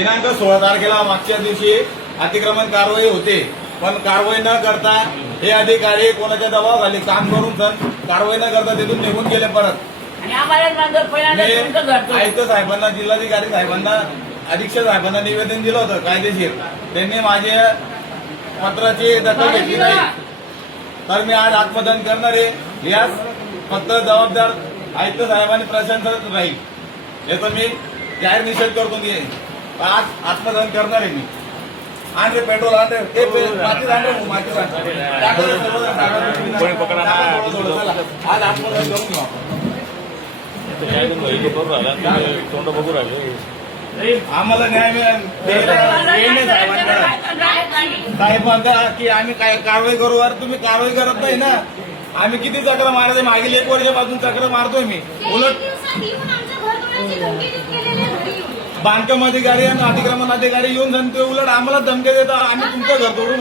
दिनांक 16 तारखेला मागच्या दिवशी अतिक्रमण कारवाई होते, पण कारवाई न करता हे अधिकारी कोणाच्या दबावाखाली काम करून कारवाई न करता तिथून निघून गेले परत. आणि आम्हाला आयुक्त साहेबांना, जिल्हाधिकारी साहेबांना, अधीक्षक साहेबांना निवेदन दिलं होतं कायदेशीर. त्यांनी माझ्या पत्राची दखल घेतली नाही, तर मी आज आत्मदहन करणार आहे. यास फक्त जबाबदार आयुक्त साहेबांनी प्रशासन राहील, याचा मी जाहीर निषेध करतो. आज आत्मदहन करणार आहे मी. आणले पेट्रोल आणले, मातीच आणले, मातीच आणले. आज आत्मदहन करून घेऊ तोंड बघू राहिले. आम्हाला न्याय मिळाला साहेबांना की आम्ही काय कारवाई करू. अरे तुम्ही कारवाई करत नाही ना. आम्ही किती चक्र मारायचे, मागील 1 वर्षापासून चक्र मारतोय मी. उलट बांधकाम अधिकारी आणि अतिक्रमण अधिकारी येऊन सांगतोय, उलट आम्हाला धमकी देतात आम्ही तुमचं घर तोडून